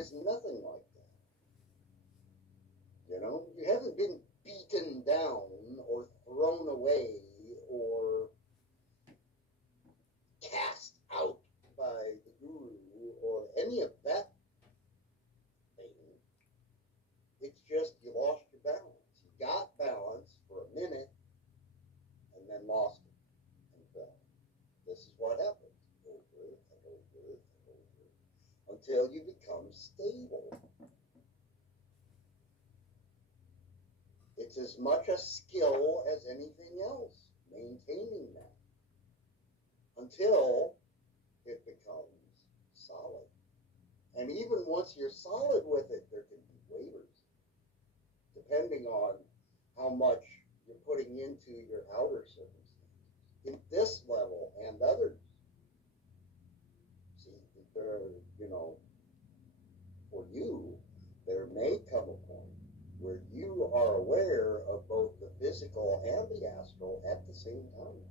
is nothing like that. You know, you haven't been beaten down or thrown away or cast out by the guru or any of that thing. It's just you lost your balance. You got balance for a minute and then lost it and fell. This is what happens over and over and over until you become stable. It's as much a skill as anything else, maintaining that until it becomes solid. And even once you're solid with it, there can be waivers, depending on how much you're putting into your outer circumstances. In this level and others, see, there, you know, for you, there may come a point where you are aware of both the physical and the astral at the same time.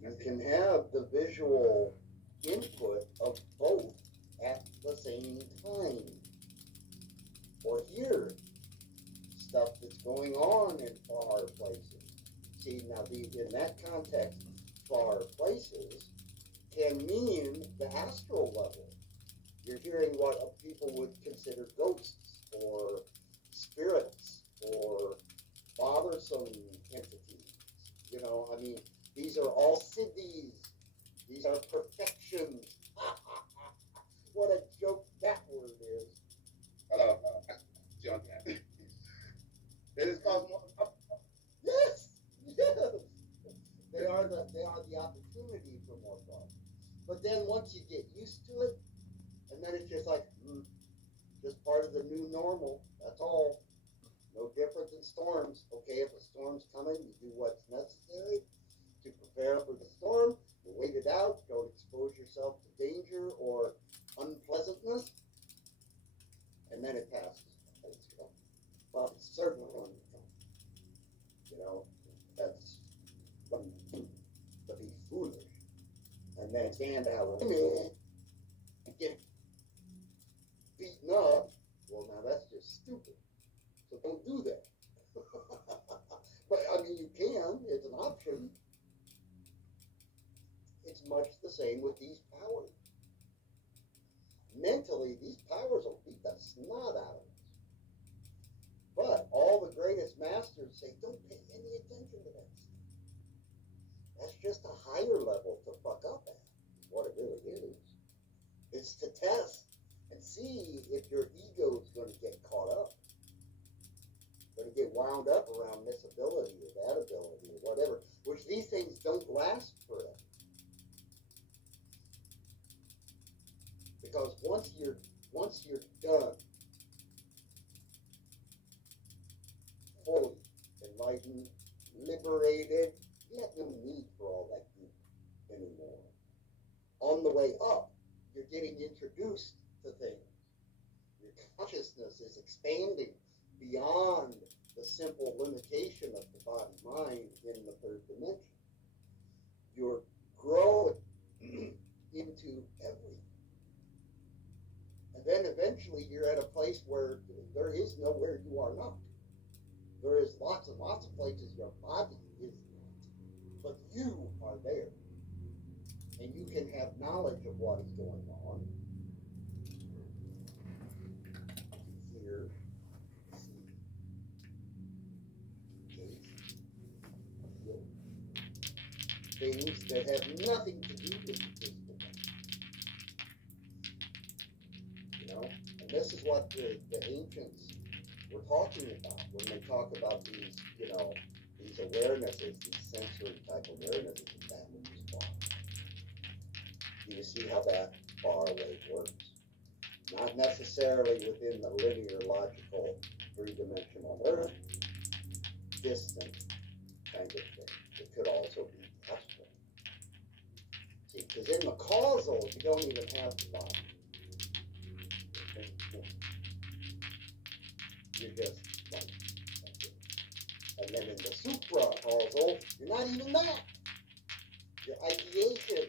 You can have the visual input of both at the same time, or hear stuff that's going on in far places. See, now in that context, far places can mean the astral level. You're hearing what people would consider ghosts or spirits or bothersome entities. You know, I mean, these are all siddhis. These are perfections. What a joke that word is. Junk. It is called. Yes, yes. They are the opportunity for more fun. But then once you get used to it, and then it's just like, just part of the new normal. That's all. No different than storms. Okay, if a storm's coming, you do what's necessary to prepare for the storm. You wait it out. Don't expose yourself to danger or unpleasantness. And then it passes. It's gone. Well, it's certainly going to come. You know, that's one thing to be foolish. And then stand out and get beaten up. Well, now that's just stupid. So don't do that. But, I mean, you can. It's an option. It's much the same with these powers. Mentally, these powers will beat the snot out of us. But all the greatest masters say, don't pay any attention to that stuff. That's just a higher level to fuck up at, is what it really is. It's to test and see if your ego is going to get caught up. Going to get wound up around this ability or that ability or whatever, which these things don't last forever. Because once you're done, fully enlightened, liberated, you have no need for all that goop anymore. On the way up, you're getting introduced to things. Your consciousness is expanding beyond the simple limitation of the body-mind in the third dimension. You're growing into everything. And then eventually you're at a place where there is nowhere you are not. There is lots and lots of places your body is not. But you are there. And you can have knowledge of what is going on. Hear, see, taste, feel. Things that have nothing to do with the physical body. You know? And this is what the ancients were talking about when they talk about these, you know, these awarenesses, these sensory type awarenesses of that which is far. You see how that far away works. Not necessarily within the linear, logical, three-dimensional earth, distant kind of thing. It could also be astral. See, because in the causal, you don't even have the body. You're just like, that's it. And then in the supra causal, you're not even that. Your ideation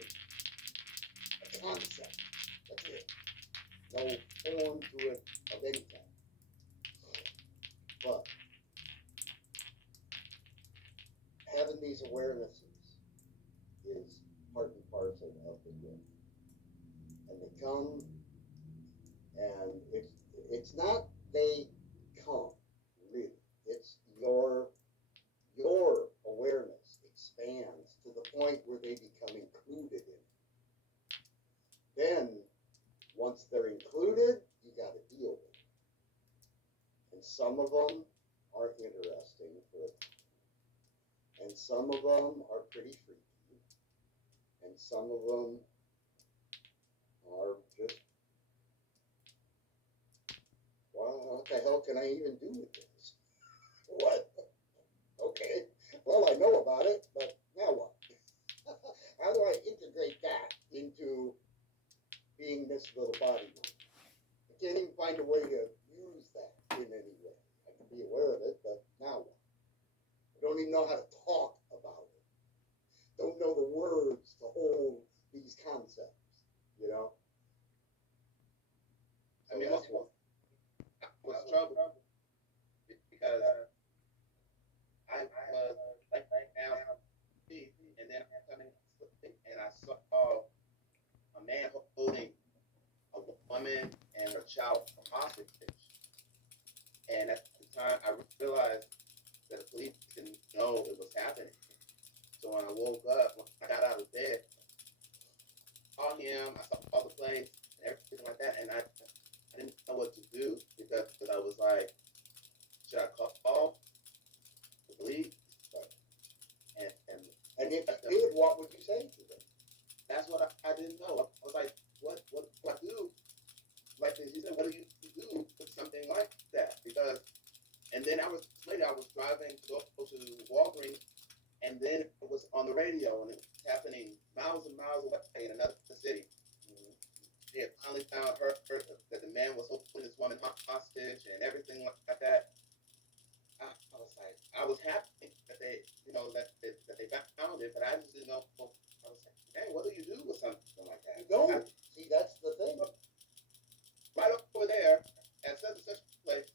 having these awarenesses is part and parcel of the gift. And they come, and it's not they come, really. It's your awareness expands to the point where they become included in it. Then, once they're included, you got to deal with it. And some of them are interesting for a time. And some of them are pretty freaky. And some of them are just, well, what the hell can I even do with this? What? Okay, well, I know about it, but now what? How do I integrate that into being this little body mind? I can't even find a way to use that in any way. I can be aware of it, but now what? I don't even know how to talk about it. Don't know the words to hold these concepts, you know? So I mean, that's what. was trouble because I was like now, and then I'm coming and I saw a man holding a woman and her child hostage. And at the time, I realized that the police didn't know it was happening. So when I woke up, when I got out of bed, I saw him, I saw the place, and everything like that, and I didn't know what to do because I was like, should I call the police? And if you did, what would you say to them? That's what I didn't know. I was like, what do I do? Like you said, what do you do with something like that? Because, and then I was driving to go to Walgreens, and then it was on the radio, and it was happening miles and miles away in another city. They had finally found her that the man was holding this woman hostage and everything like that. I was like, I was happy that they, that they found it, but I just didn't know. I was like, hey, what do you do with something like that? You don't. See, that's the thing. Right over there at such and such a place.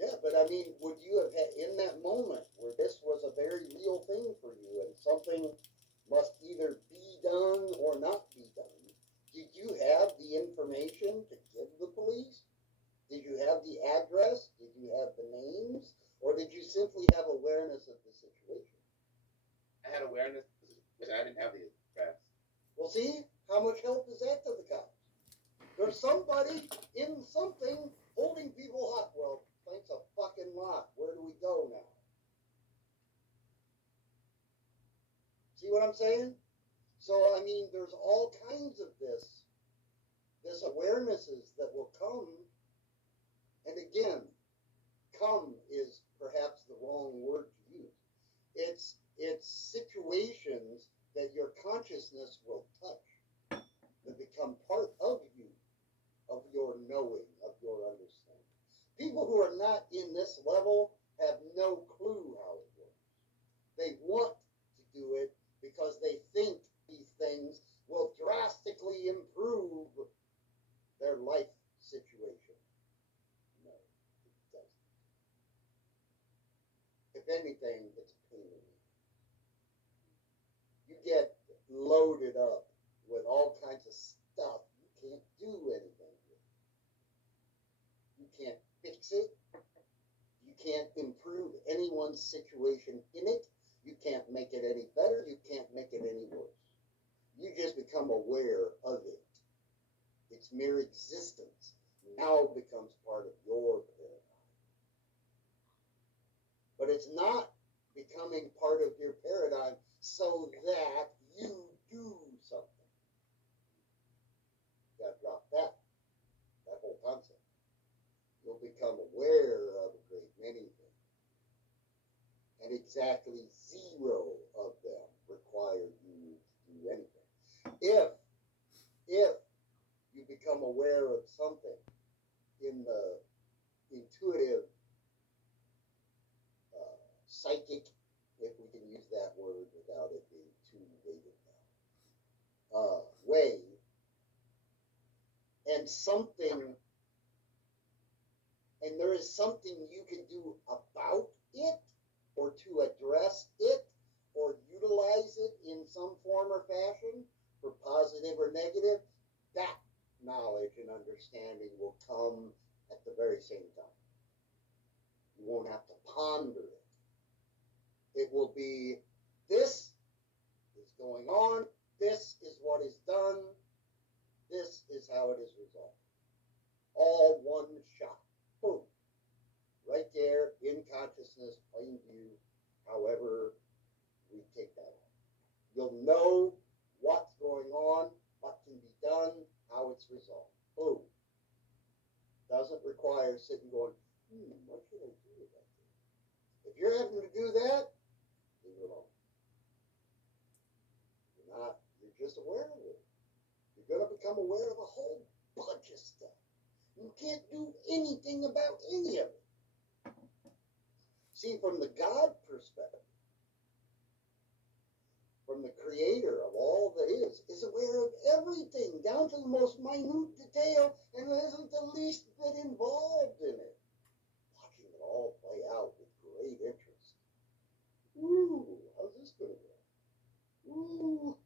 Yeah, but I mean, would you have had, in that moment where this was a very real thing for you and something must either be done or not be done, did you have the information to give the police? Did you have the address? Did you have the names? Or did you simply have awareness of the situation? I had awareness, but I didn't have the address. Well, see, how much help is that to the cops? There's somebody in something holding people up. Well, thanks a fucking lot. Where do we go now? See what I'm saying? So, I mean, there's all kinds of this awarenesses that will come. And again, come is perhaps the wrong word to use. It's situations that your consciousness will touch that become part of you, of your knowing, of your understanding. People who are not in this level have no clue how it works. They want to do it because they think these things will drastically improve their life situation. No, it doesn't. If anything, it's a pain in the ass. You get loaded up with all kinds of stuff. You can't do anything with it. You can't fix it. You can't improve anyone's situation in it. You can't make it any better. You can't make it any worse. You just become aware of it. Its mere existence now becomes part of your paradigm. But it's not becoming part of your paradigm so that you do something. You got to drop that whole concept. You'll become aware of a great many things. And exactly zero of them require you to do anything. If you become aware of something in the intuitive, psychic, if we can use that word without it being too weighted down, way, and there is something you can do about it or to address will be, this is going on, this is what is done, this is how it is resolved. All one shot. Boom. Right there in consciousness, plain view, however we take that on. You'll know what's going on, what can be done, how it's resolved. Boom. Doesn't require sitting going, what should I do about this? If you're having to do that, leave it alone. You're just aware of it. You're going to become aware of a whole bunch of stuff. You can't do anything about any of it. See, from the God perspective, from the creator of all that is aware of everything, down to the most minute detail, and isn't the least bit involved in it. Watching it all play out with great interest. Ooh, how's this going to go? Ooh.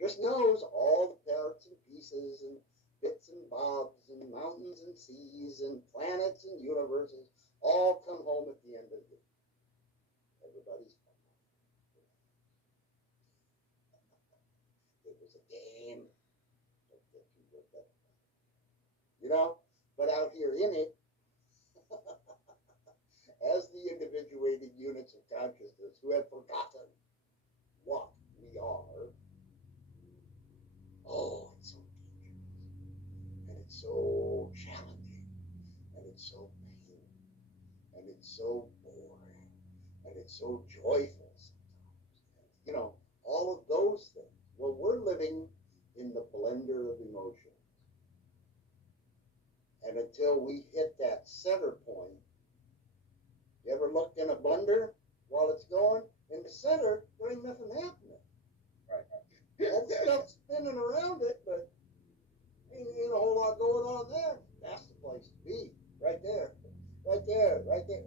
Just knows all the parts and pieces and bits and bobs and mountains and seas and planets and universes all come home at the end of it. Everybody's fine. It was a game. Don't get too worked up. You know? But out here in it, as the individuated units of consciousness who have forgotten what we are, oh, it's so dangerous. And it's so challenging. And it's so painful. And it's so boring. And it's so joyful sometimes. You know, all of those things. Well, we're living in the blender of emotions. And until we hit that center point, you ever looked in a blender while it's going? In the center, there ain't nothing happening. Right. All the stuff's spinning around it, but ain't a whole lot going on there. That's the place to be. Right there. Right there. Right there.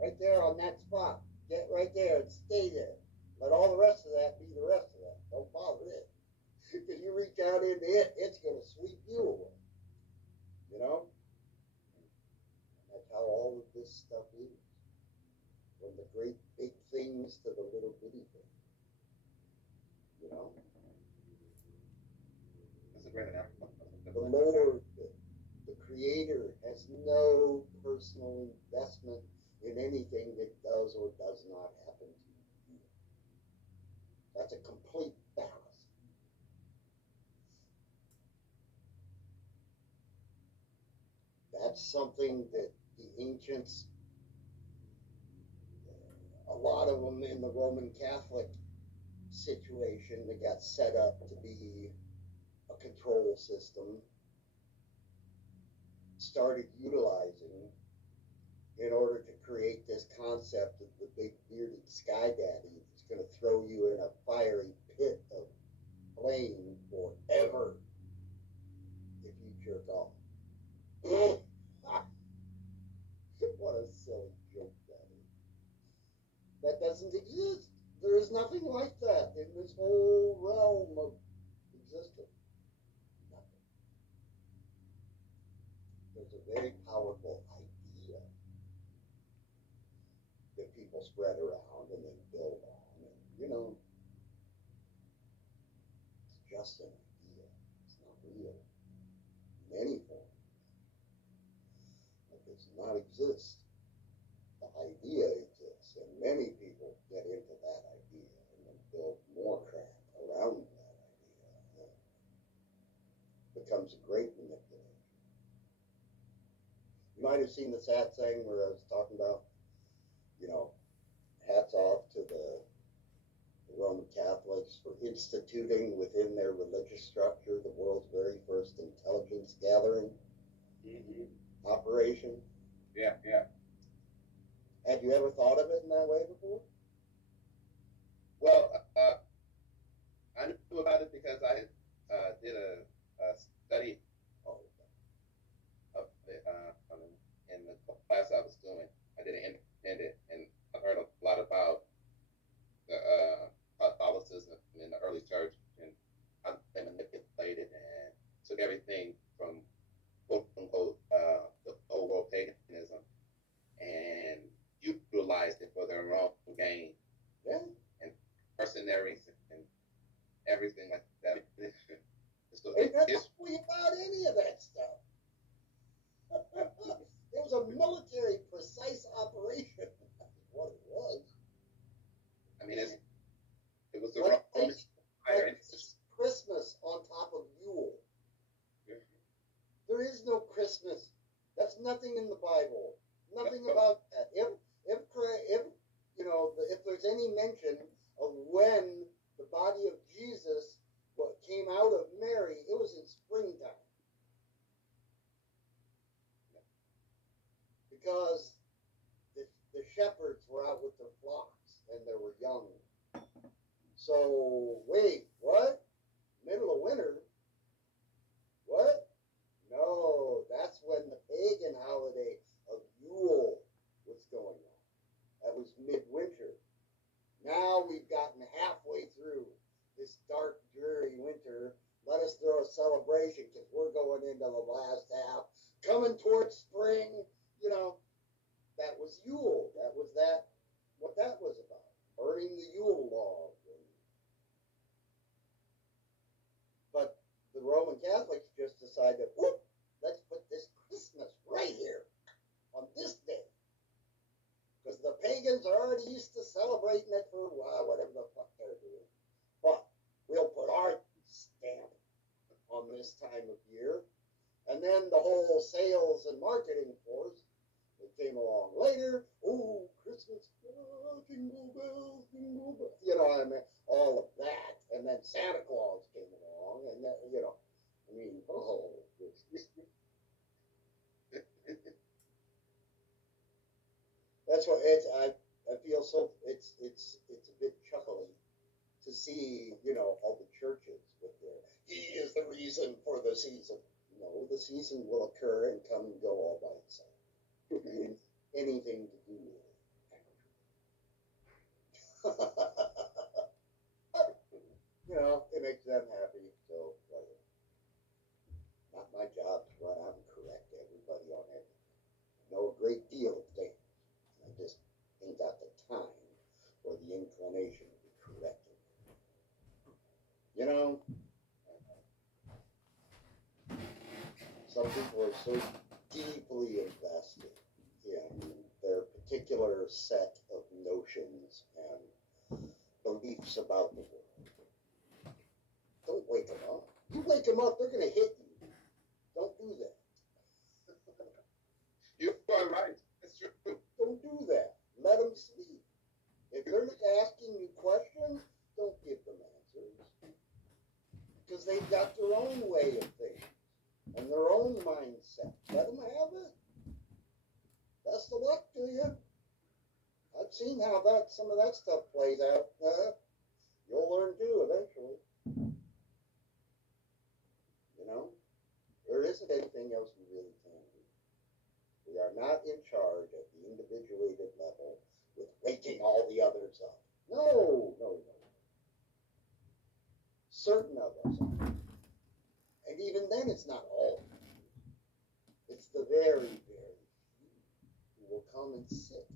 Right there on that spot. Get right there and stay there. Let all the rest of that be the rest of that. Don't bother it. Because you reach out into it, it's going to sweep you away. You know? And that's how all of this stuff is. From the great big things to the little bitty things. You know? That's a great analogy. The Lord, the Creator, has no personal investment in anything that does or does not happen to you. That's a complete fallacy. That's something that the ancients, a lot of them in the Roman Catholic situation that got set up to be a control system, started utilizing in order to create this concept of the big bearded sky daddy that's going to throw you in a fiery pit of flame forever if you jerk off. What a silly joke that is. That doesn't exist. There is nothing like that in this whole realm of existence. Nothing. There's a very powerful idea that people spread around and then build on. And, you know, it's just an idea. It's not real in any form. It does not exist. The idea exists, and many people get into that idea and then build more crap around that idea. It becomes a great manipulation. You might have seen the Satsang where I was talking about, you know, hats off to the Roman Catholics for instituting within their religious structure the world's very first intelligence gathering operation. Yeah. Had you ever thought of it in that way before? Well, I knew about it because I did a study of it in the class I was doing. I did an independent, and I heard a lot about the Catholicism in the early church and how they manipulated and took everything from quote unquote the old world paganism and utilized it for their own gain. there's any mention of when the body of Jesus came out of Mary, it was in springtime. Because the shepherds were out with their flocks and they were young. So, wait, what? Middle of winter? What? No, that's when the pagan holiday of Yule was going on. That was midwinter. Now we've gotten halfway through this dark, dreary winter. Let us throw a celebration because we're going into the last half, coming towards spring. You know, that was Yule. That was what that was about. Burning the Yule log. But the Roman Catholics just decided, whoop, let's put this Christmas right here on this day. Because the pagans are already used to celebrating it for whatever the fuck they're doing. But we'll put our stamp on this time of year. And then the whole sales and marketing force that came along later. Oh, Christmas, jingle bells, jingle bells. You know, I mean, all of that. And then Santa Claus came along. And then, you know, I mean, that's what I feel so it's a bit chuckling to see, you know, all the churches with their he is the reason for the season. No, the season will occur and come and go all by itself. Anything to do with it. You know, it makes them happy, so whatever. Not my job to run out and correct everybody on everything. I know a great deal of things. I just ain't got the time or the inclination to be corrected. You know, some people are so deeply invested in their particular set of notions and beliefs about the world. Don't wake them up. You wake them up, they're going to hit you. Don't do that. You are right. That's true. Don't do that. Let them sleep. If they're asking you questions, don't give them answers. Because they've got their own way of thinking and their own mindset. Let them have it. Best of luck to you. I've seen how some of that stuff plays out. You'll learn too eventually. You know, there isn't anything else we really can do. We are not in charge at the individuated level with waking all the others up. No. Certain of us are. And even then, it's not all. It's the very, very few who will come and sit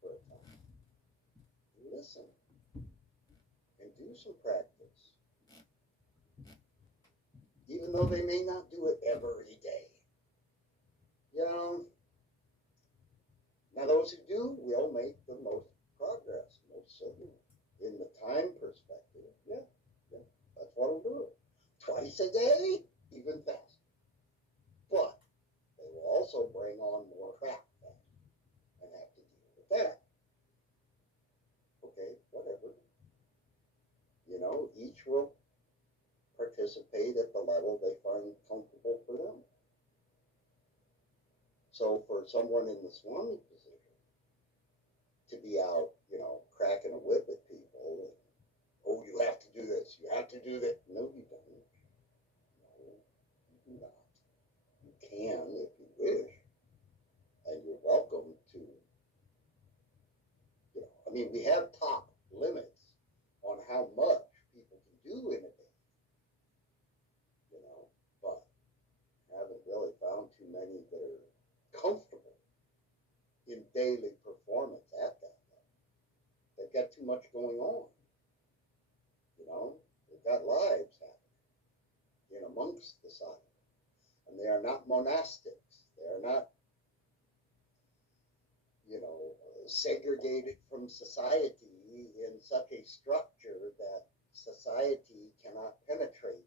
for a time, and listen, and do some practice. Even though they may not do it every day. You know, now those who do will make the most progress, most certainly. In the time perspective, yeah, that's what will do it. Twice a day, even faster. But they will also bring on more crap and have to deal with that. Okay, whatever. You know, each will participate at the level they find comfortable for them. So for someone in the Swami position to be out, you know, cracking a whip at people, and, oh, you have to do this, you have to do that. No, you don't. No, you do not. You can if you wish, and you're welcome to, you know, I mean, we have top limits on how much people can do in a day, you know, but haven't really found too many that are comfortable in daily performance at that level. They've got too much going on, you know, they've got lives happening in amongst the silence, and they are not monastics. They are not, you know, segregated from society in such a structure that society cannot penetrate.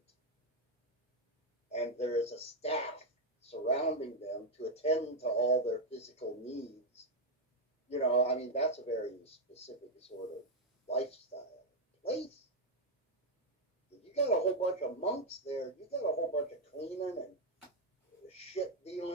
And there is a staff surrounding them to attend to all their physical needs. You know, I mean, that's a very specific sort of got a whole bunch of monks there. You got a whole bunch of cleaning and shit dealing